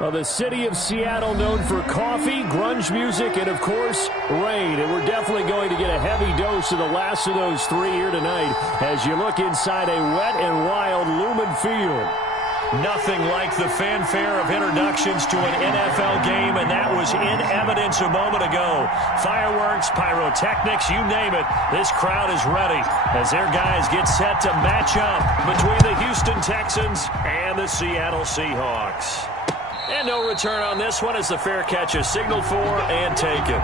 Well, the city of Seattle known for coffee, grunge music, and, of course, rain. And we're definitely going to get a heavy dose of the last of those three here tonight as you look inside a wet and wild Lumen Field. Nothing like the fanfare of introductions to an NFL game, and that was in evidence a moment ago. Fireworks, pyrotechnics, you name it. This crowd is ready as their guys get set to match up between the Houston Texans and the Seattle Seahawks. And no return on this one as the fair catch is signaled for and taken.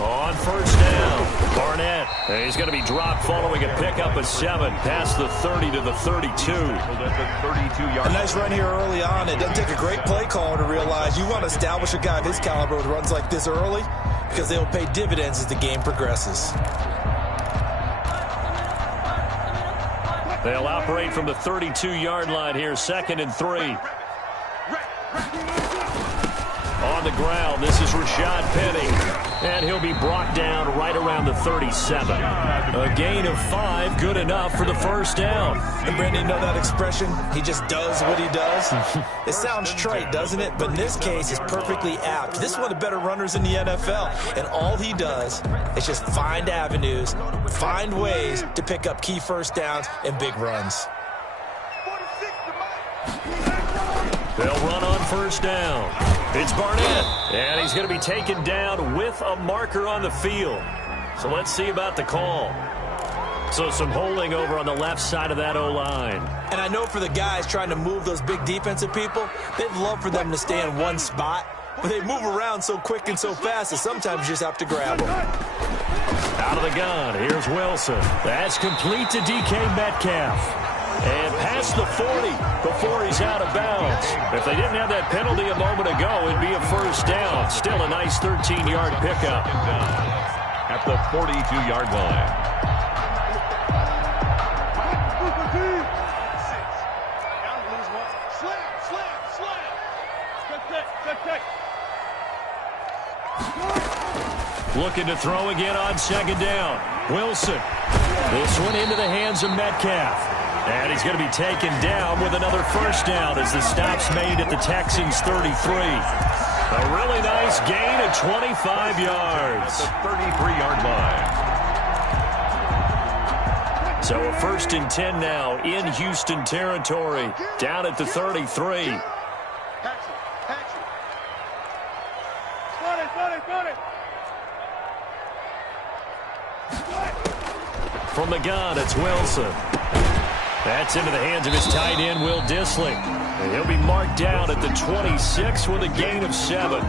On first down, Barnett. He's going to be dropped following a pickup of 7 past the 30 to the 32. A nice run here early on. It doesn't take a great play caller to realize you want to establish a guy of his caliber with runs like this early because they will pay dividends as the game progresses. They'll operate from the 32-yard line here, 2nd and 3. On the ground, this is Rashad Penny, and he'll be brought down right around the 37. A gain of 5, good enough for the first down. And Brandon, you know that expression? He just does what he does. It sounds trite, doesn't it? But in this case, it's perfectly apt. This is one of the better runners in the NFL, and all he does is just find avenues, find ways to pick up key first downs and big runs. They'll run on first down. It's Barnett, and he's going to be taken down with a marker on the field. So let's see about the call. So some holding over on the left side of that O-line. And I know for the guys trying to move those big defensive people, they'd love for them to stay in one spot, but they move around so quick and so fast that sometimes you just have to grab them. Out of the gun, here's Wilson. That's complete to DK Metcalf. And past the 40 before he's out of bounds. If they didn't have that penalty a moment ago, it'd be a first down. Still a nice 13-yard pickup. At the 42-yard line. Looking to throw again on 2nd down. Wilson. This one into the hands of Metcalf. And he's going to be taken down with another first down as the stop's made at the Texans' 33. A really nice gain of 25 yards. The 33-yard line. So a 1st and 10 now in Houston territory, down at the 33. From the gun, it's Wilson. That's into the hands of his tight end, Will Dissly. And he'll be marked down at the 26 with a gain of 7.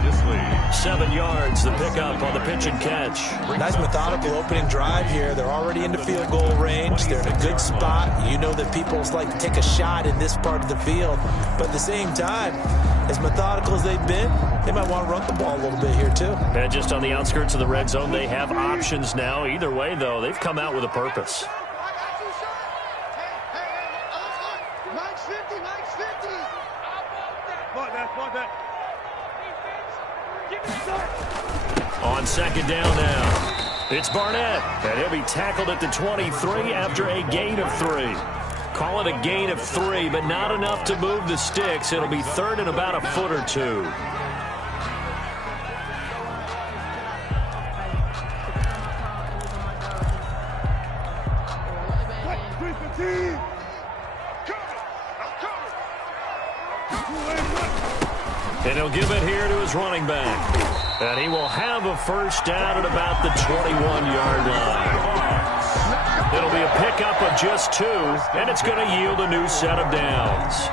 7 yards, the pickup on the pitch and catch. Nice methodical opening drive here. They're already into field goal range. They're in a good spot. You know that people like to take a shot in this part of the field. But at the same time, as methodical as they've been, they might want to run the ball a little bit here too. And just on the outskirts of the red zone, they have options now. Either way, though, they've come out with a purpose. On 2nd down now, it's Barnett, and he'll be tackled at the 23 after a gain of 3. Call it a gain of 3, but not enough to move the sticks. It'll be 3rd and about a foot or 2. And he'll give it here to his running back. And he will have a first down at about the 21-yard line. It'll be a pickup of just 2, and it's going to yield a new set of downs.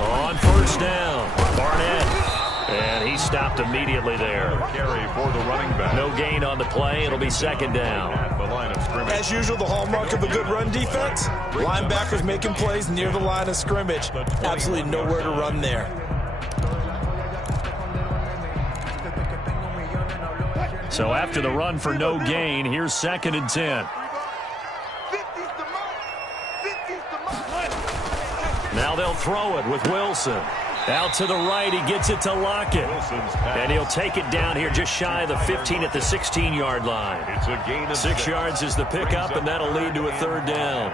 On first down, Barnett. And he stopped stopped immediately there. Carry for the running back. No gain on the play. It'll be second down. At the line of scrimmage. As usual, the hallmark of a good run defense, linebackers making plays near the line of scrimmage. Absolutely nowhere to run there. So after the run for no gain, here's 2nd and 10. Now they'll throw it with Wilson. Out to the right, he gets it to Lockett. And he'll take it down here just shy of the 15 at the 16-yard line. It's a gain of 6 yards is the pickup, and that'll lead to a 3rd down.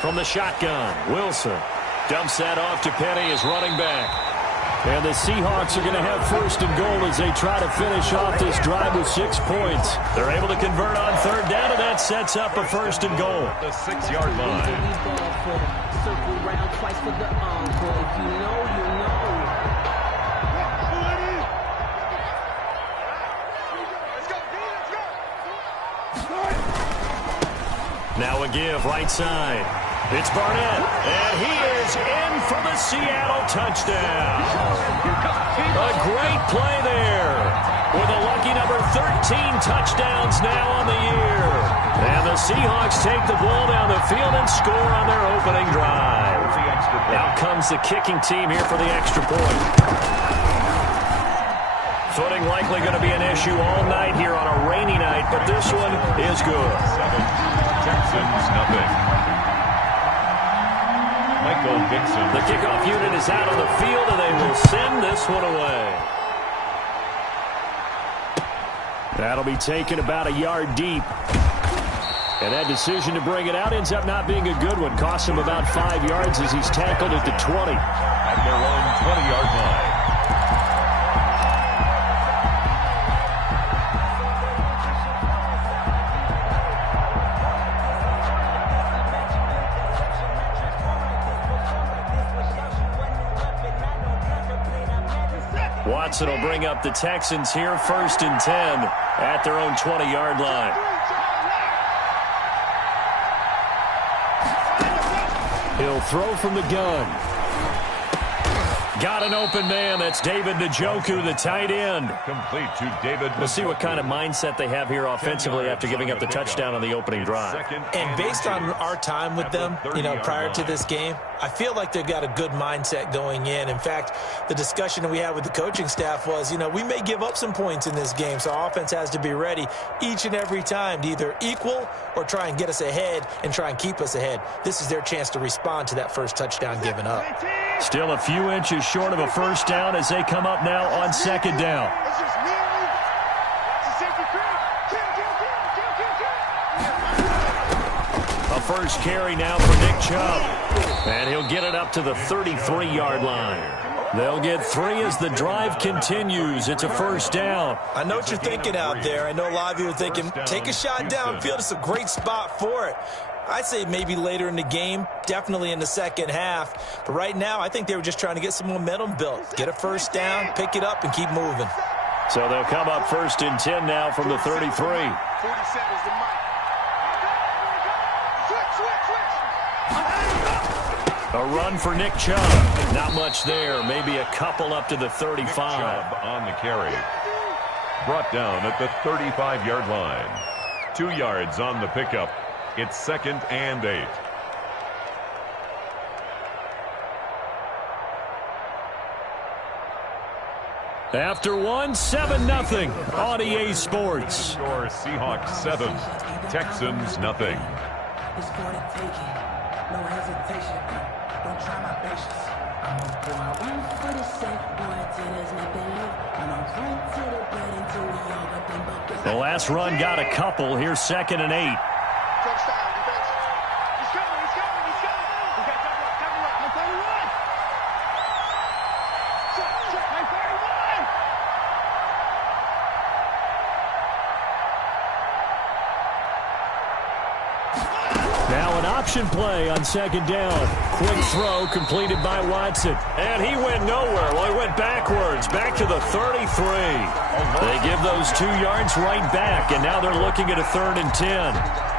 From the shotgun, Wilson dumps that off to Penny as running back. And the Seahawks are going to have 1st and goal as they try to finish off this drive with 6 points. They're able to convert on 3rd down, and that sets up a 1st and goal. the 6-yard line. Circle round twice for the encore. If you know, you know. Now a give, right side. It's Barnett, and he is in for the Seattle touchdown. A great play there, with a lucky number 13 touchdowns now on the year. And the Seahawks take the ball down the field and score on their opening drive. Out comes the kicking team here for the extra point. Footing likely going to be an issue all night here on a rainy night, but this one is good. Texans, nothing. Michael Dixon. The kickoff unit is out on the field, and they will send this one away. That'll be taken about a yard deep. And that decision to bring it out ends up not being a good one. Costs him about 5 yards as he's tackled at the 20. At their own 20-yard line. Watson will bring up the Texans here, 1st and 10 at their own 20-yard line. He'll throw from the gun. Got an open man. That's David Njoku, the tight end. Complete to David. We'll see what kind of mindset they have here offensively after giving up the touchdown on the opening drive. And based on our time with them, prior to this game, I feel like they've got a good mindset going in. In fact, the discussion that we had with the coaching staff was, we may give up some points in this game, so our offense has to be ready each and every time to either equal or try and get us ahead and try and keep us ahead. This is their chance to respond to that first touchdown given up. Still a few inches short of a 1st down as they come up now on 2nd down. A first carry now for Nick Chubb. And he'll get it up to the 33-yard line. They'll get 3 as the drive continues. It's a 1st down. I know what you're thinking out there. I know a lot of you are thinking, take a shot downfield. It's a great spot for it. I'd say maybe later in the game, definitely in the second half. But right now, I think they were just trying to get some momentum built. Get a 1st down, pick it up, and keep moving. So they'll come up 1st and 10 now from the 33. A run for Nick Chubb. Not much there. Maybe a couple up to the 35. Nick Chubb on the carry. Brought down at the 35-yard line. 2 yards on the pickup. It's 2nd and 8. After one, 7-0 on EA Sports. Score Seahawks 7, Texans nothing. It's for the taking. No hesitation. Don't try my patience. I'm going for the safe boy till there's nothing left. And I'm going to the bed until we all got them buckets. The last run got a couple. Here's 2nd and 8. Touchdown, defense. He's coming. We got double up. On 31. Check. On 31. Now an option play on 2nd down. quick throw completed by Watson. And he went nowhere. Well, he went backwards, back to the 33. They give those 2 yards right back, and now they're looking at a 3rd and 10.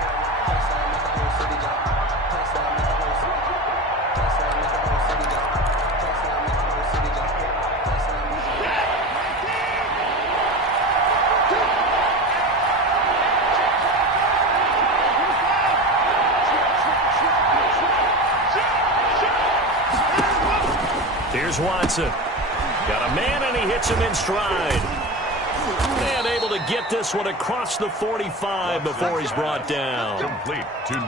Here's Watson. Got a man, and he hits him in stride. And able to get this one across the 45 before he's brought down.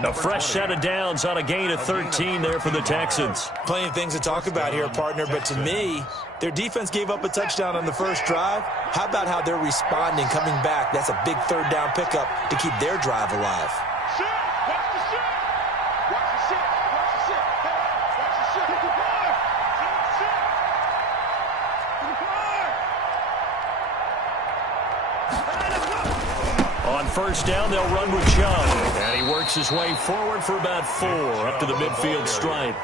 A fresh set of downs on a gain of 13 there for the Texans. Plenty of things to talk about here, partner, but to me, their defense gave up a touchdown on the first drive. How about how they're responding, coming back? That's a big 3rd down pickup to keep their drive alive. On first down, they'll run with Chubb. And he works his way forward for about 4 up to the midfield stripe.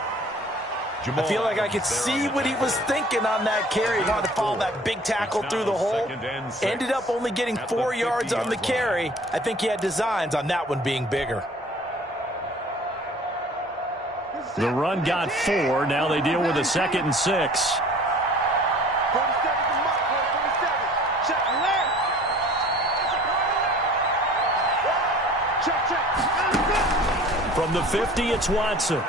I feel like I could see what he was thinking on that carry. He wanted to follow that big tackle through the hole. Ended up only getting 4 yards on the carry. I think he had designs on that one being bigger. The run got 4. Now they deal with a 2nd and 6. From the 50, it's Watson.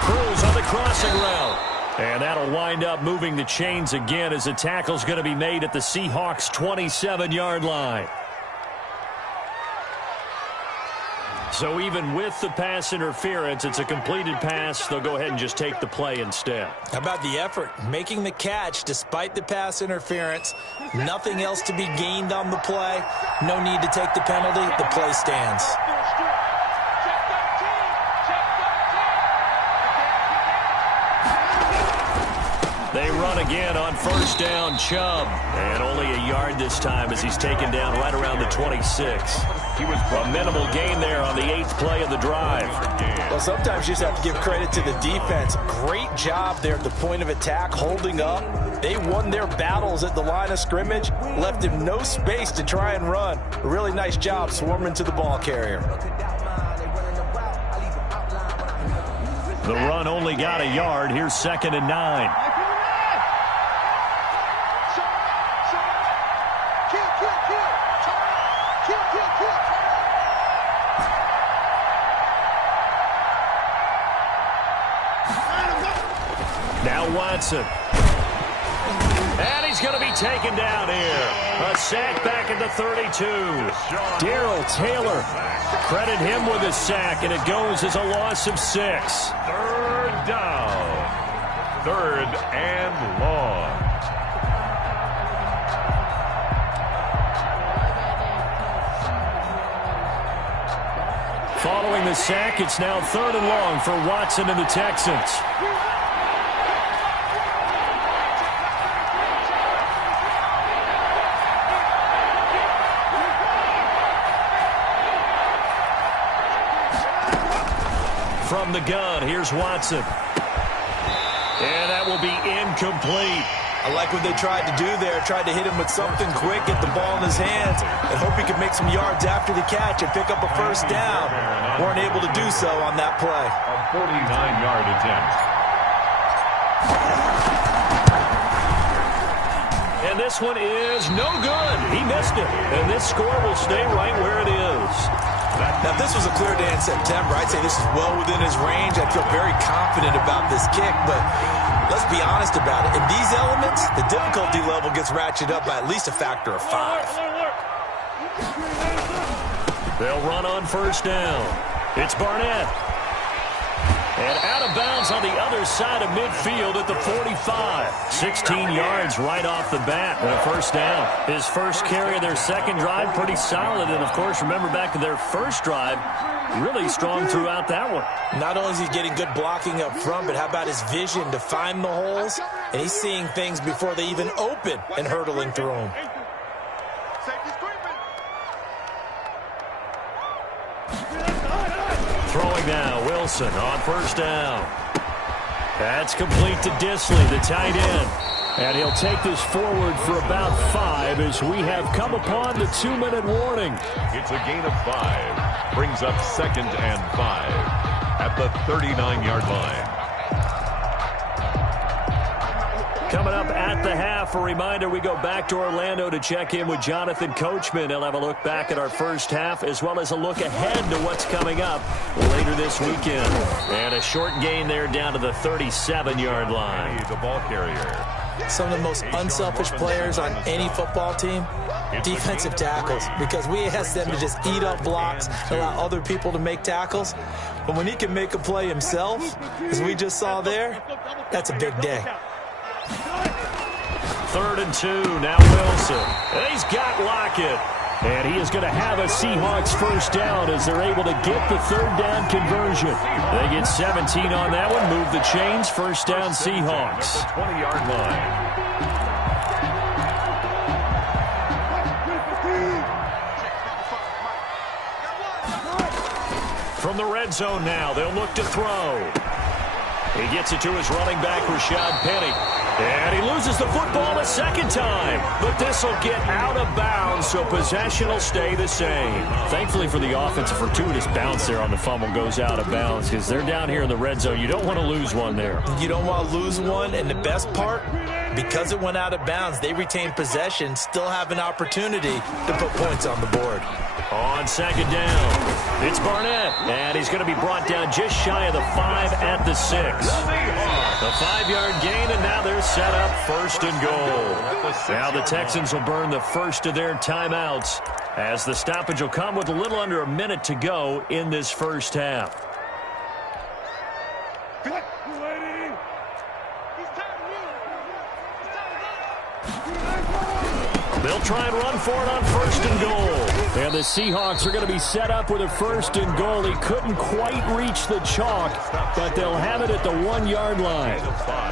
Cruz on the crossing route. And that'll wind up moving the chains again as the tackle's going to be made at the Seahawks' 27-yard line. So even with the pass interference, it's a completed pass. They'll go ahead and just take the play instead. How about the effort? Making the catch despite the pass interference. Nothing else to be gained on the play. No need to take the penalty. The play stands. They run again on first down, Chubb. And only a yard this time as he's taken down right around the 26. He was a minimal gain there on the 8th play of the drive. Well, sometimes you just have to give credit to the defense. Great job there at the point of attack, holding up. They won their battles at the line of scrimmage, left him no space to try and run. A really nice job swarming to the ball carrier. The run only got a yard. Here's 2nd and 9. Now Watson. And he's going to be taken down here. A sack back at the 32. Darrell Taylor. Credit him with a sack, and it goes as a loss of 6. 3rd down. 3rd and long. Following the sack, it's now 3rd and long for Watson and the Texans. From the gun, here's Watson. And that will be incomplete. I like what they tried to do there. Tried to hit him with something quick, get the ball in his hands, and hope he could make some yards after the catch and pick up a first down. Weren't able to do so on that play. A 49-yard attempt. And this one is no good. He missed it. And this score will stay right where it is. Now, if this was a clear day in September, I'd say this is well within his range. I feel very confident about this kick, but let's be honest about it. In these elements, the difficulty level gets ratcheted up by at least a factor of 5. They'll run on first down. It's Barnett. And out of bounds on the other side of midfield at the 45. 16 yards right off the bat and a first down. His first carry of their second drive, pretty solid. And, of course, remember back to their first drive, really strong throughout that one. Not only is he getting good blocking up front, but how about his vision to find the holes? And he's seeing things before they even open and hurtling through them. Throwing now, Will Wilson on first down. That's complete to Disley, the tight end. And he'll take this forward for about 5 as we have come upon the 2-minute warning. It's a gain of 5. Brings up 2nd and 5 at the 39-yard line. Coming up at the half, a reminder, we go back to Orlando to check in with Jonathan Coachman. He'll have a look back at our first half as well as a look ahead to what's coming up later this weekend. And a short gain there down to the 37-yard line. The ball carrier. Some of the most unselfish players on any football team, defensive tackles, because we ask them to just eat up blocks and allow other people to make tackles. But when he can make a play himself, as we just saw there, that's a big day. 3rd and 2, now Wilson. And he's got Lockett. And he is going to have a Seahawks first down as they're able to get the 3rd down conversion. They get 17 on that one, move the chains, first down Seahawks. 20-yard line. From the red zone now, they'll look to throw. He gets it to his running back, Rashad Penny. And he loses the football a second time. But this will get out of bounds, so possession will stay the same. Thankfully for the offense, a fortuitous bounce there on the fumble goes out of bounds because they're down here in the red zone. You don't want to lose one there. You don't want to lose one, and the best part, because it went out of bounds, they retain possession, still have an opportunity to put points on the board. On second down, it's Barnett, and he's going to be brought down just shy of the 5 at the 6. The 5-yard gain, and now they're set up 1st and goal. Now the Texans will burn the first of their timeouts as the stoppage will come with a little under a minute to go in this first half. They'll try and run for it on 1st and goal. And the Seahawks are going to be set up with a 1st and goal. He couldn't quite reach the chalk, but they'll have it at the 1-yard line.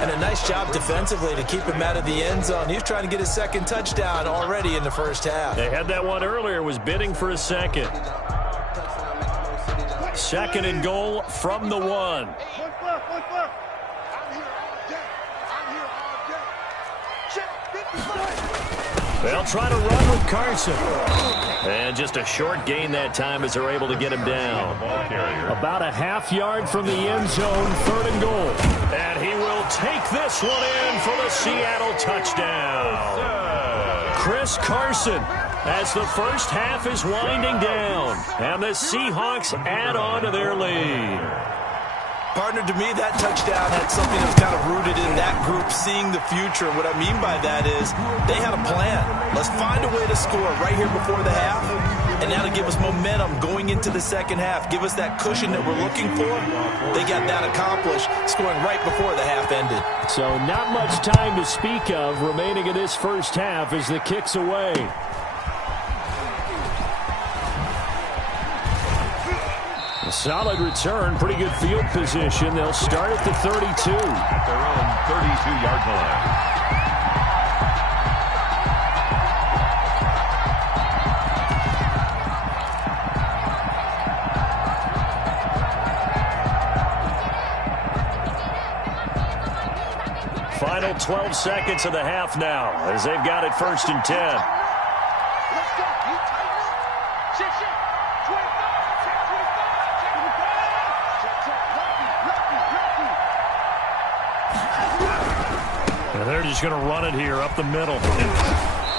And a nice job defensively to keep him out of the end zone. He was trying to get his 2nd touchdown already in the first half. They had that one earlier, was bidding for a 2nd. 2nd and goal from the 1. They'll try to run with Carson. And just a short gain that time as they're able to get him down. About a half-yard from the end zone, 3rd and goal. And he will take this one in for the Seattle touchdown. Chris Carson as the first half is winding down. And the Seahawks add on to their lead. Partner, to me, that touchdown had something that was kind of rooted in that group seeing the future. What I mean by that is they had a plan. Let's find a way to score right here before the half, and that'll give us momentum going into the second half. Give us that cushion that we're looking for. They got that accomplished, scoring right before the half ended. So not much time to speak of remaining in this first half as the kick's away. Solid return, pretty good field position. They'll start at the 32. At their own 32-yard line. Final 12 seconds of the half now as they've got it 1st and 10. Let's go. You tighten up. Shit. 25. And they're just going to run it here up the middle.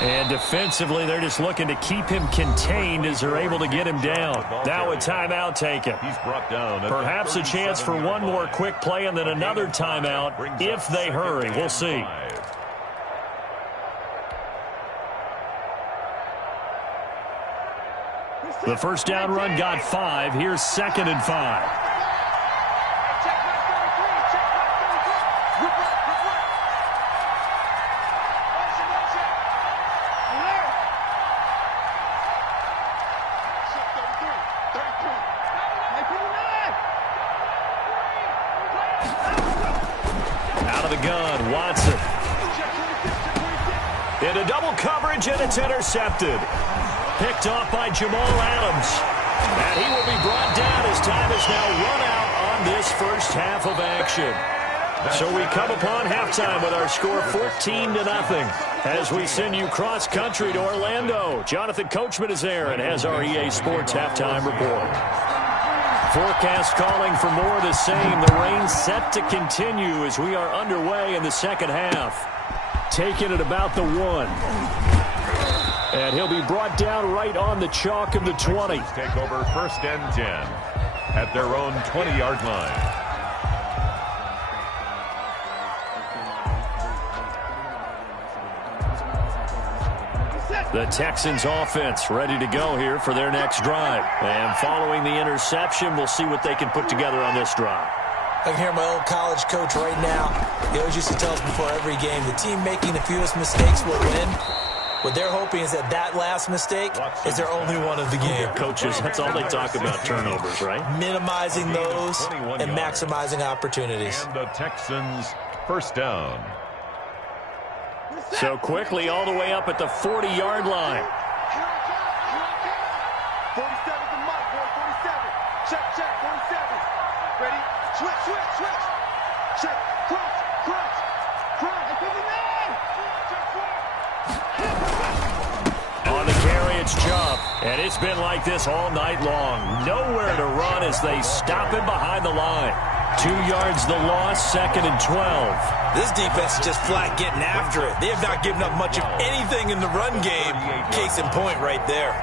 And defensively, they're just looking to keep him contained as they're able to get him down. Now a timeout taken. He's brought down. Perhaps a chance for one more quick play and then another timeout if they hurry. We'll see. The first down run got 5. Here's 2nd and 5. Out of the gun, Watson. Into double coverage, and it's intercepted. Picked off by Jamal Adams. And he will be brought down as time is now run out on this first half of action. So we come upon halftime with our score 14-0 as we send you cross-country to Orlando. Jonathan Coachman is there and has our EA Sports halftime report. Forecast calling for more of the same. The rain set to continue as we are underway in the second half. Taking it about the 1. And he'll be brought down right on the chalk of the 20. Take over 1st and 10 at their own 20-yard line. The Texans offense ready to go here for their next drive. And following the interception, we'll see what they can put together on this drive. I can hear my old college coach right now. He always used to tell us before every game, the team making the fewest mistakes will win. What they're hoping is that last mistake is their only one of the game. Coaches, that's all they talk about, turnovers, right? Minimizing those and maximizing opportunities. And the Texans first down. So quickly all the way up at the 40-yard line. 47 to Mike, boy, 47. Check, 47. Ready? Switch. Check, crunch. On the carry, it's Dubb. And it's been like this all night long. Nowhere to run as they stop him behind the line. 2 yards the loss, 2nd and 12. This defense is just flat getting after it. They have not given up much of anything in the run game. Case in point right there.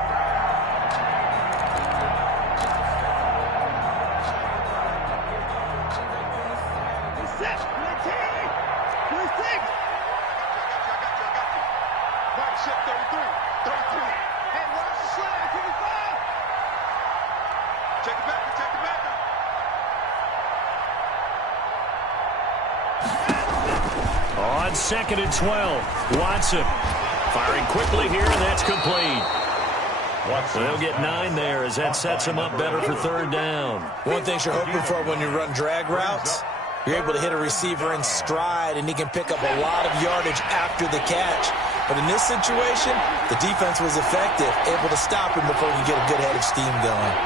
On 2nd and 12, Watson firing quickly here, and that's complete. They'll get 9 there as that sets him up better for 3rd down. One thing you're hoping for when you run drag routes, you're able to hit a receiver in stride, and he can pick up a lot of yardage after the catch. But in this situation, the defense was effective, able to stop him before he could get a good head of steam going.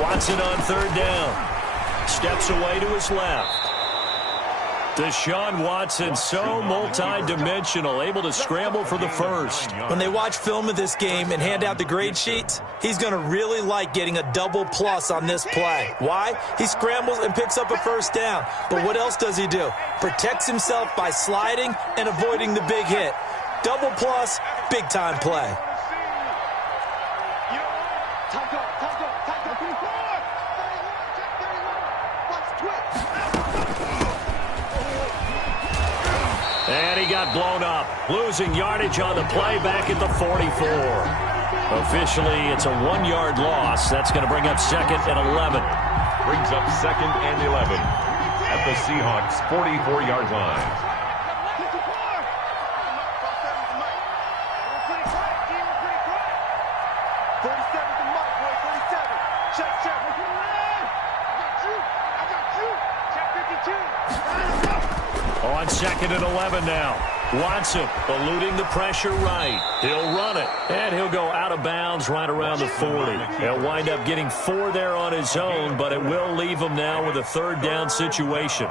Watson on 3rd down. Steps away to his left. Deshaun Watson, so multi-dimensional, able to scramble for the first. When they watch film of this game and hand out the grade sheets, he's going to really like getting a double plus on this play. Why? He scrambles and picks up a first down. But what else does he do? Protects himself by sliding and avoiding the big hit. Double plus, big-time play. And he got blown up, losing yardage on the play back at the 44. Officially, it's a 1-yard loss. That's going to bring up 2nd and 11. Brings up 2nd and 11 at the Seahawks 44-yard line. On 2nd and 11 now. Watson eluding the pressure right. He'll run it, and he'll go out of bounds right around the 40. He'll wind up getting 4 there on his own, but it will leave him now with a 3rd down situation.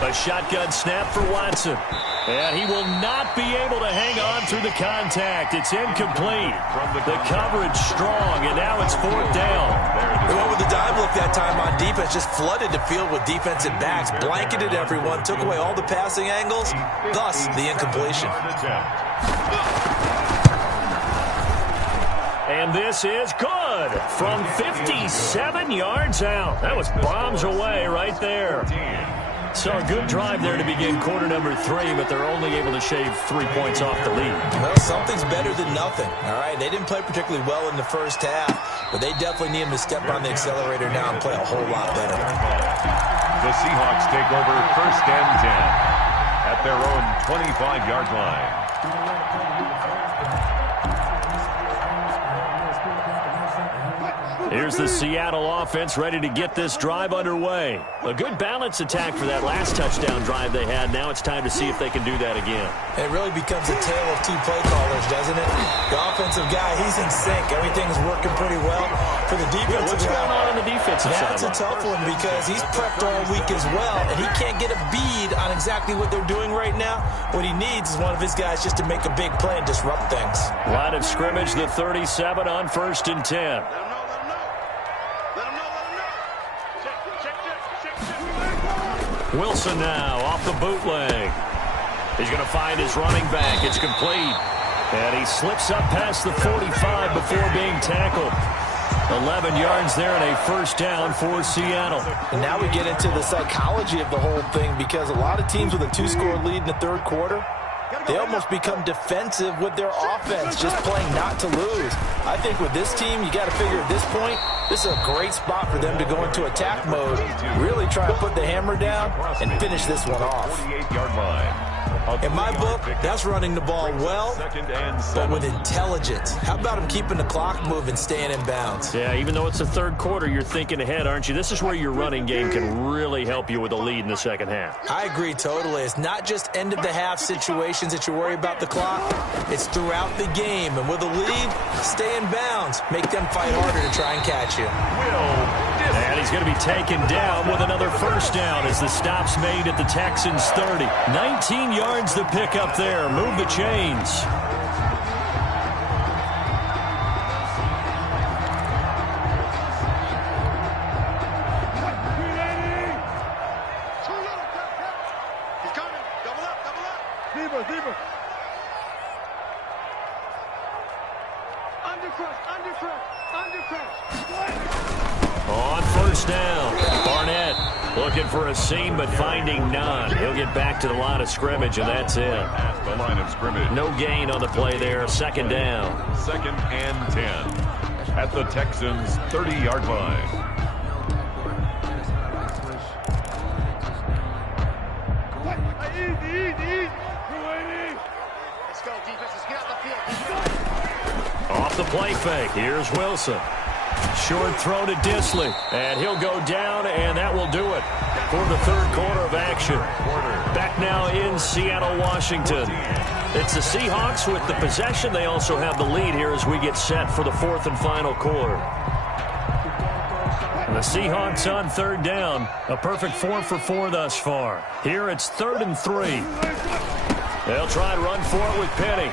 A shotgun snap for Watson. And he will not be able to hang on through the contact. It's incomplete. The coverage strong, and now it's 4th down. They went with the dive look that time on defense, just flooded the field with defensive backs, blanketed everyone, took away all the passing angles, thus the incompletion. And this is good from 57 yards out. That was bombs away right there. So a good drive there to begin quarter number 3, but they're only able to shave 3 points off the lead. Well, something's better than nothing, all right? They didn't play particularly well in the first half, but they definitely need them to step on the accelerator now and play a whole lot better. The Seahawks take over 1st and 10 at their own 25-yard line. Here's the Seattle offense ready to get this drive underway. A good balance attack for that last touchdown drive they had. Now it's time to see if they can do that again. It really becomes a tale of two play callers, doesn't it? The offensive guy, he's in sync. Everything's working pretty well. For the defensive What's going on the defensive side? That's a tough one because he's prepped all week as well, and he can't get a bead on exactly what they're doing right now. What he needs is one of his guys just to make a big play and disrupt things. Line of scrimmage, the 37 on 1st and 10. Wilson now off the bootleg. He's going to find his running back. It's complete. And he slips up past the 45 before being tackled. 11 yards there and a 1st down for Seattle. And now we get into the psychology of the whole thing because a lot of teams with a 2-score lead in the 3rd quarter, they almost become defensive with their offense, just playing not to lose. I think with this team, you got to figure at this point, this is a great spot for them to go into attack mode, really try to put the hammer down and finish this one off. 48-yard line. In my book, that's running the ball well, but with intelligence. How about him keeping the clock moving, staying in bounds? Yeah, even though it's the 3rd quarter, you're thinking ahead, aren't you? This is where your running game can really help you with a lead in the 2nd half. I agree totally. It's not just end-of-the-half situations that you worry about the clock. It's throughout the game. And with a lead, stay in bounds. Make them fight harder to try and catch you. And he's going to be taken down with another 1st down as the stop's made at the Texans' 30. 19 yards to pick up there. Move the chains. On 1st down, Barnett looking for a seam but finding none. He'll get back to the line of scrimmage, and that's it. Past the line of scrimmage. No gain on the play there. 2nd down. 2nd and 10 at the Texans' 30-yard line. Let's go, defense. Let's get out the field. Off the play fake. Here's Wilson. Short throw to Disley, and he'll go down, and that will do it for the 3rd quarter of action. Back now in Seattle, Washington. It's the Seahawks with the possession. They also have the lead here as we get set for the 4th and final quarter. And the Seahawks on 3rd down. A perfect 4 for 4 thus far. Here it's 3rd and 3. They'll try and run for it with Penny.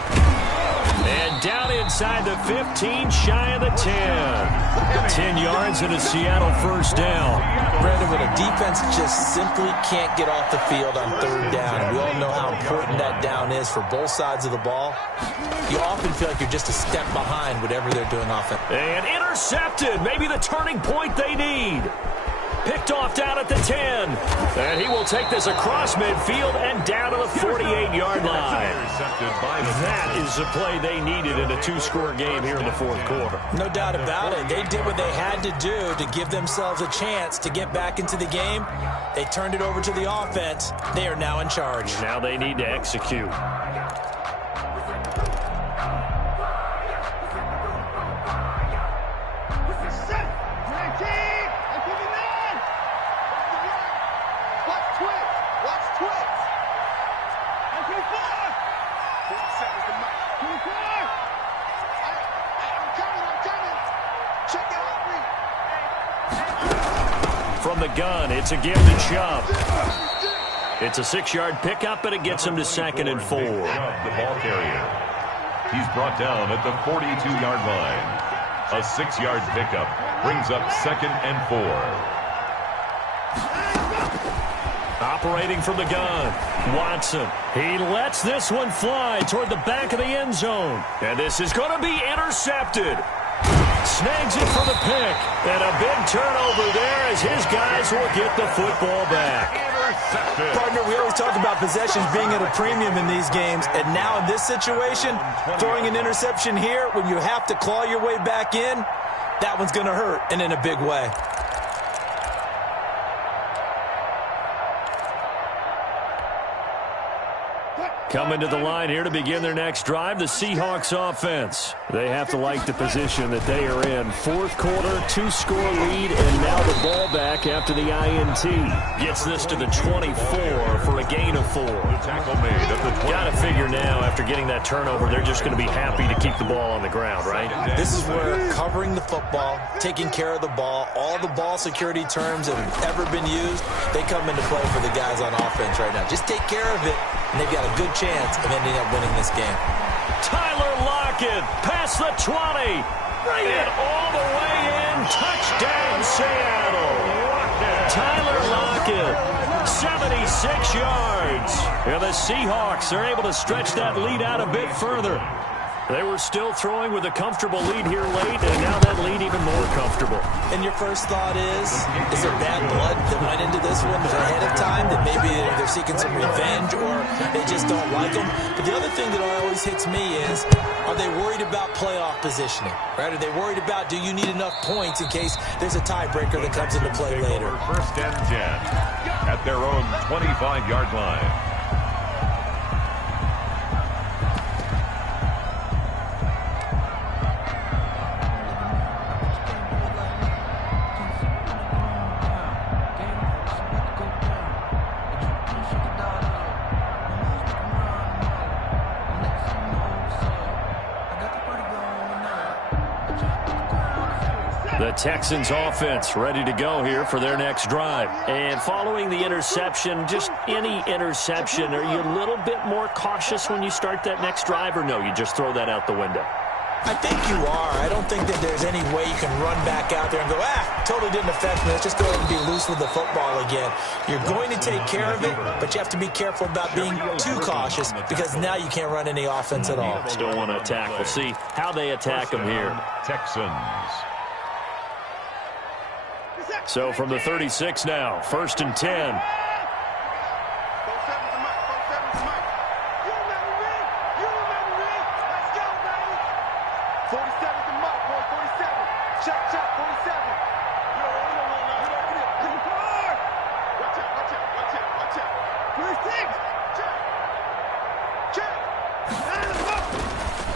And down inside the 15, shy of the 10. 10 yards and a Seattle 1st down. Brandon, when a defense just simply can't get off the field on 3rd down, we all know how important that down is for both sides of the ball. You often feel like you're just a step behind whatever they're doing offensively. And intercepted. Maybe the turning point they need. Picked off down at the 10. And he will take this across midfield and down to the 48-yard line. That is the play they needed in a 2-score game here in the 4th quarter. No doubt about it. They did what they had to do to give themselves a chance to get back into the game. They turned it over to the offense. They are now in charge. Now they need to execute. From the gun, it's a give to Chubb. It's a 6-yard pickup, but it gets him to 2nd and 4. The ball carrier. He's brought down at the 42-yard line. A 6-yard pickup brings up 2nd and 4. Operating from the gun, Watson. He lets this one fly toward the back of the end zone. And this is going to be intercepted. Snags it for the pick. And a big turnover there as his guys will get the football back. intercepted. Partner, we always talk about possessions being at a premium in these games, and now in this situation, throwing an interception here when you have to claw your way back in, that one's going to hurt, and in a big way. Coming to the line here to begin their next drive, the Seahawks offense. They have to like the position that they are in. Fourth quarter, 2-score lead, and now the ball back after the INT. Gets this to the 24 for a gain of 4. The tackle made at the 20. Got to figure now, after getting that turnover, they're just going to be happy to keep the ball on the ground, right? This is where covering the football, taking care of the ball, all the ball security terms that have ever been used, they come into play for the guys on offense right now. Just take care of it, and they've got a good chance of ending up winning this game. Tyler Lockett past the 20. Bring it all the way in. Touchdown, Seattle. Tyler Lockett, 76 yards. And the Seahawks are able to stretch that lead out a bit further. They were still throwing with a comfortable lead here late, and now that lead even more comfortable. And your first thought is there bad blood that went into this one ahead of time, that maybe they're seeking some revenge or they just don't like them? But the other thing that always hits me is, are they worried about playoff positioning? Right? Are they worried about, do you need enough points in case there's a tiebreaker that comes into play later? First and 10 at their own 25-yard line. The Texans offense ready to go here for their next drive. And following the interception, just any interception, are you a little bit more cautious when you start that next drive, or no, you just throw that out the window? I think you are. I don't think that there's any way you can run back out there and go, totally didn't affect me. Let's just go ahead and be loose with the football again. You're going to take care of it, but you have to be careful about being too cautious because now you can't run any offense at all. Still want to attack. We'll see how they attack them here. Texans. So from the 36 now, first and 10.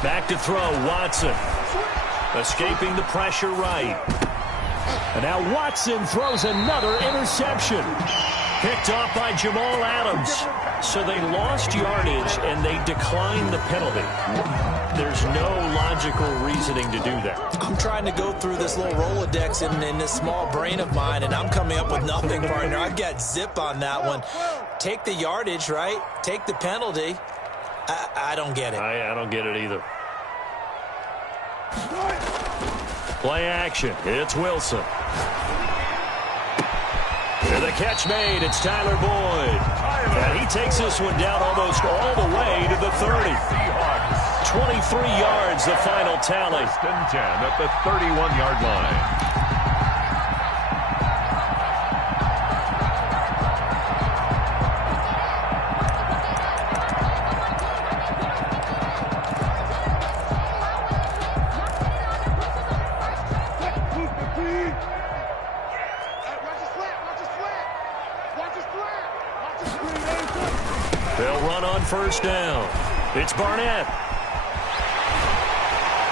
Back to throw, Watson. Escaping the pressure right. And now Watson throws another interception. Picked off by Jamal Adams. So they lost yardage and they declined the penalty. There's no logical reasoning to do that. I'm trying to go through this little Rolodex in this small brain of mine, and I'm coming up with nothing, partner. I've got zip on that one. Take the yardage, right? Take the penalty. I don't get it. I don't get it either. Play action. It's Wilson. And the catch made. It's Tyler Boyd. And he takes this one down almost all the way to the 30. 23 yards, the final tally. First and 10 at the 31-yard line. They'll run on first down. It's Barnett.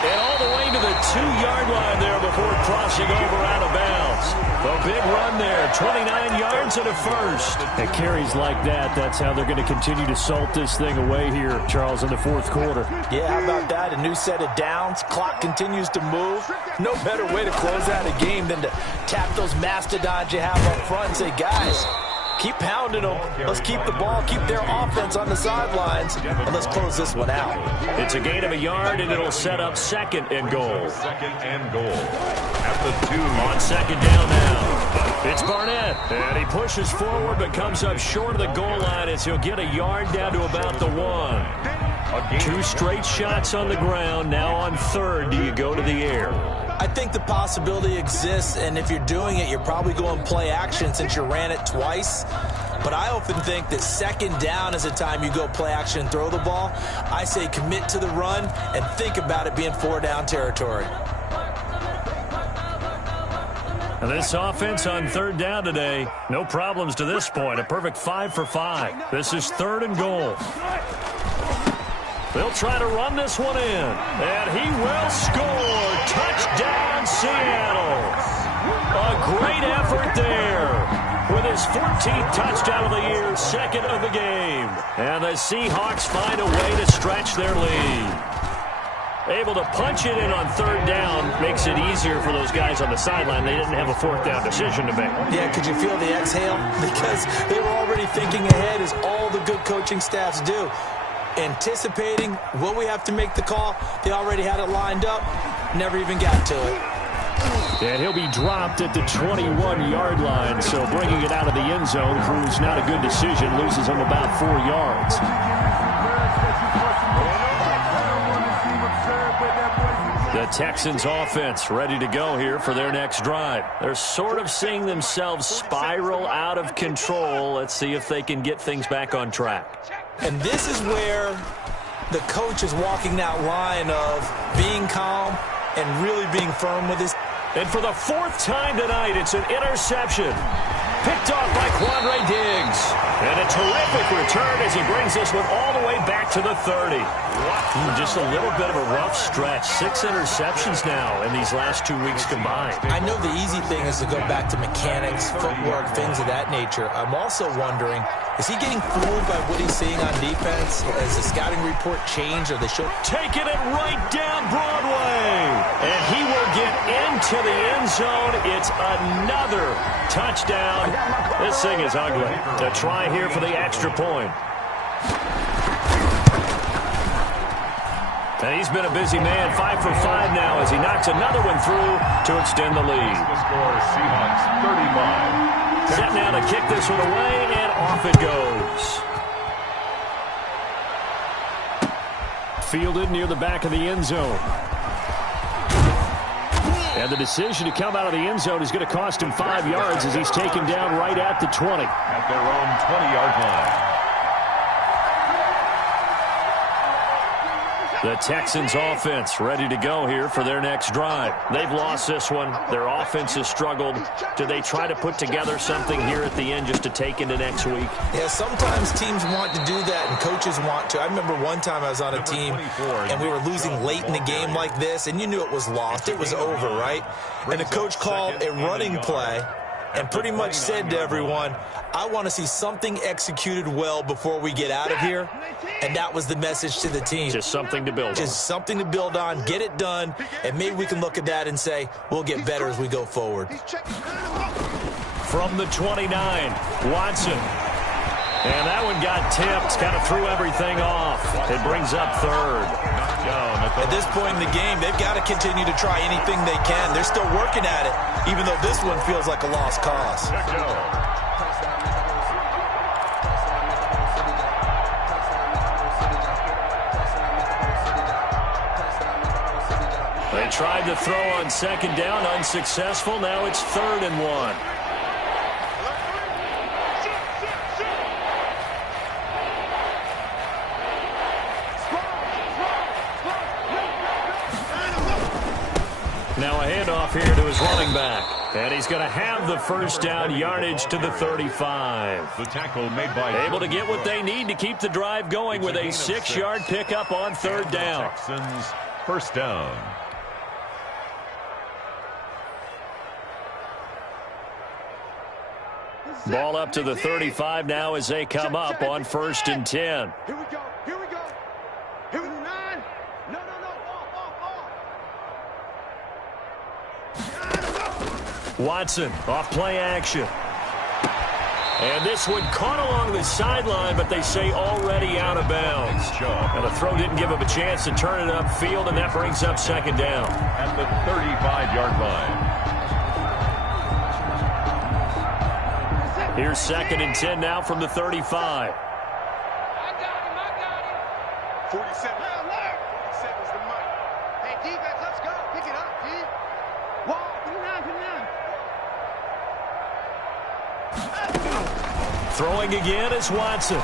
And all the way to the 2-yard line there before crossing over out of bounds. A big run there, 29 yards and a first. And carries like that, that's how they're going to continue to salt this thing away here, Charles, in the fourth quarter. Yeah, how about that? A new set of downs. Clock continues to move. No better way to close out a game than to tap those mastodons you have up front and say, guys, keep pounding them. Let's keep the ball, keep their offense on the sidelines, and let's close this one out. It's a gain of a yard, and it'll set up second and goal. Second and goal at the 2. On second down now. It's Barnett, and he pushes forward but comes up short of the goal line as he'll get a yard down to about the 1. 2 straight shots on the ground. Now on third, do you go to the air? I think the possibility exists, and if you're doing it, you're probably going play action since you ran it twice. But I often think that second down is a time you go play action and throw the ball. I say commit to the run and think about it being 4-down territory. And this offense on third down today, no problems to this point. A perfect 5 for 5. This is 3rd and goal. They'll try to run this one in, and he will score. Touchdown, Seattle. A great effort there with his 14th touchdown of the year, 2nd of the game. And the Seahawks find a way to stretch their lead. Able to punch it in on 3rd down makes it easier for those guys on the sideline. They didn't have a 4th down decision to make. Yeah, could you feel the exhale? Because they were already thinking ahead, as all the good coaching staffs do. Anticipating what we have to make the call. They already had it lined up. Never even got to it. And he'll be dropped at the 21-yard line. So bringing it out of the end zone proves not a good decision. Loses him about 4 yards. The Texans offense ready to go here for their next drive. They're sort of seeing themselves spiral out of control. Let's see if they can get things back on track. And this is where the coach is walking that line of being calm and really being firm with his. And for the 4th time tonight, it's an interception. Picked off by Quandre Diggs. And a terrific return as he brings this one all the way back to the 30. Just a little bit of a rough stretch. 6 interceptions now in these last 2 weeks combined. I know the easy thing is to go back to mechanics, footwork, things of that nature. I'm also wondering, is he getting fooled by what he's seeing on defense? Has the scouting report changed, or they show? Taking it right down Broadway. And he will get into the end zone. It's another touchdown. This thing is ugly. A try here for the extra point. And he's been a busy man, 5 for 5 now as he knocks another one through to extend the lead. The score is Seahawks 35. Set now to kick this one away, and off it goes. Fielded near the back of the end zone. And the decision to come out of the end zone is going to cost him 5 yards as he's taken down right at the 20. At their own 20-yard line. The Texans offense ready to go here for their next drive. They've lost this one. Their offense has struggled. Do they try to put together something here at the end just to take into next week? Yeah, sometimes teams want to do that and coaches want to. I remember one time I was on a team and we were losing late in the game like this, and you knew it was lost. It was over, right? And the coach called a running play and pretty much said to everyone, I want to see something executed well before we get out of here. And that was the message to the team. Just something to build on. Just something to build on, get it done, and maybe we can look at that and say, we'll get better as we go forward. From the 29, Watson. And that one got tipped, kind of threw everything off. It brings up 3rd. At this point in the game, they've got to continue to try anything they can. They're still working at it, even though this one feels like a lost cause. They tried to throw on 2nd down, unsuccessful. Now it's 3rd and 1. Now a handoff here to his running back. And he's going to have the 1st down, yardage to the 35. The tackle made by able to get what they need to keep the drive going with a 6-yard pickup on 3rd down. Texans 1st down. Ball up to the 35 now as they come up on 1st and 10. Here we go. Here we go. Here we go. 9. No. Off. Watson off play action. And this one caught along the sideline, but they say already out of bounds. And the throw didn't give him a chance to turn it upfield, and that brings up 2nd down. At the 35-yard line. Here's 2nd and 10 now from the 35. I got him. 47. 47's the money. Hey, defense, let's go. Pick it up, D. Wall, 59. Throwing again is Watson.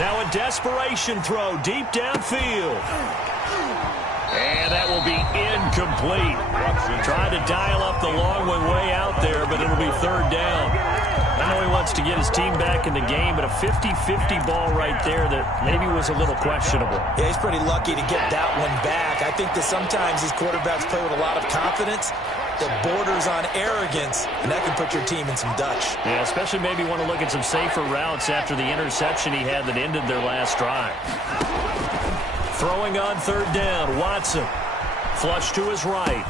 Now a desperation throw deep downfield. And that will be incomplete. Trying to dial up the long one way out there, but it'll be third down. I know he wants to get his team back in the game, but a 50-50 ball right there that maybe was a little questionable. Yeah, he's pretty lucky to get that one back. I think that sometimes these quarterbacks play with a lot of confidence that borders on arrogance, and that can put your team in some Dutch. Yeah, especially maybe want to look at some safer routes after the interception he had that ended their last drive. Throwing on third down, Watson. Flush to his right.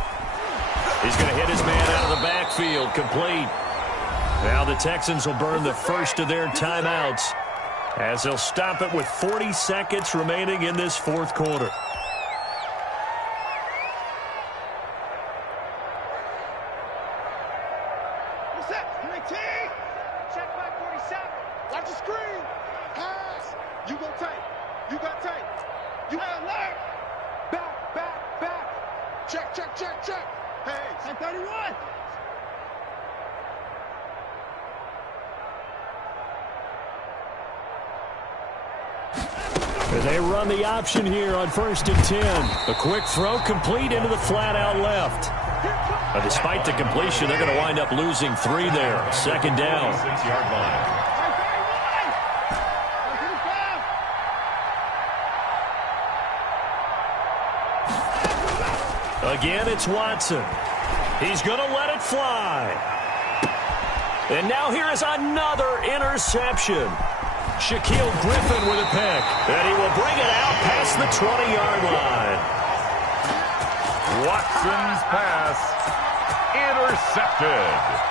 He's going to hit his man out of the backfield, complete. Now the Texans will burn the first of their timeouts as they'll stop it with 40 seconds remaining in this fourth quarter. What's that? 19? Check back 47. Watch the screen. Pass. You go tight. You got tight. You have alert. Back. Check. Hey, 31. They run the option here on 1st and 10. A quick throw complete into the flat out left. But despite the completion, they're going to wind up losing 3 there. Second down. 6-yard line. Again, it's Watson. He's going to let it fly. And now here is another interception. Shaquille Griffin with a pick. And he will bring it out past the 20-yard line. Watson's pass intercepted.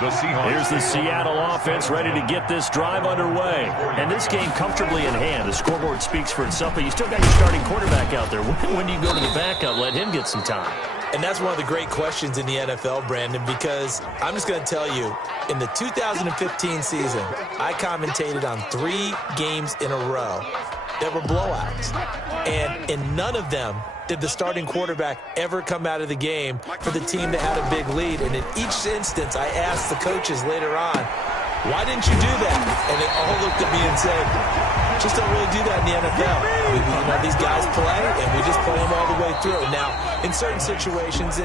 The Seahawks. Here's the Seattle offense ready to get this drive underway. And this game comfortably in hand. The scoreboard speaks for itself, but you still got your starting quarterback out there. When do you go to the backup? Let him get some time. And that's one of the great questions in the NFL, Brandon, because I'm just going to tell you, in the 2015 season, I commentated on 3 games in a row that were blowouts. And in none of them did the starting quarterback ever come out of the game for the team that had a big lead. And in each instance, I asked the coaches later on, why didn't you do that? And they all looked at me and said, just don't really do that in the NFL. These guys play, and we just play them all the way through. Now, in certain situations,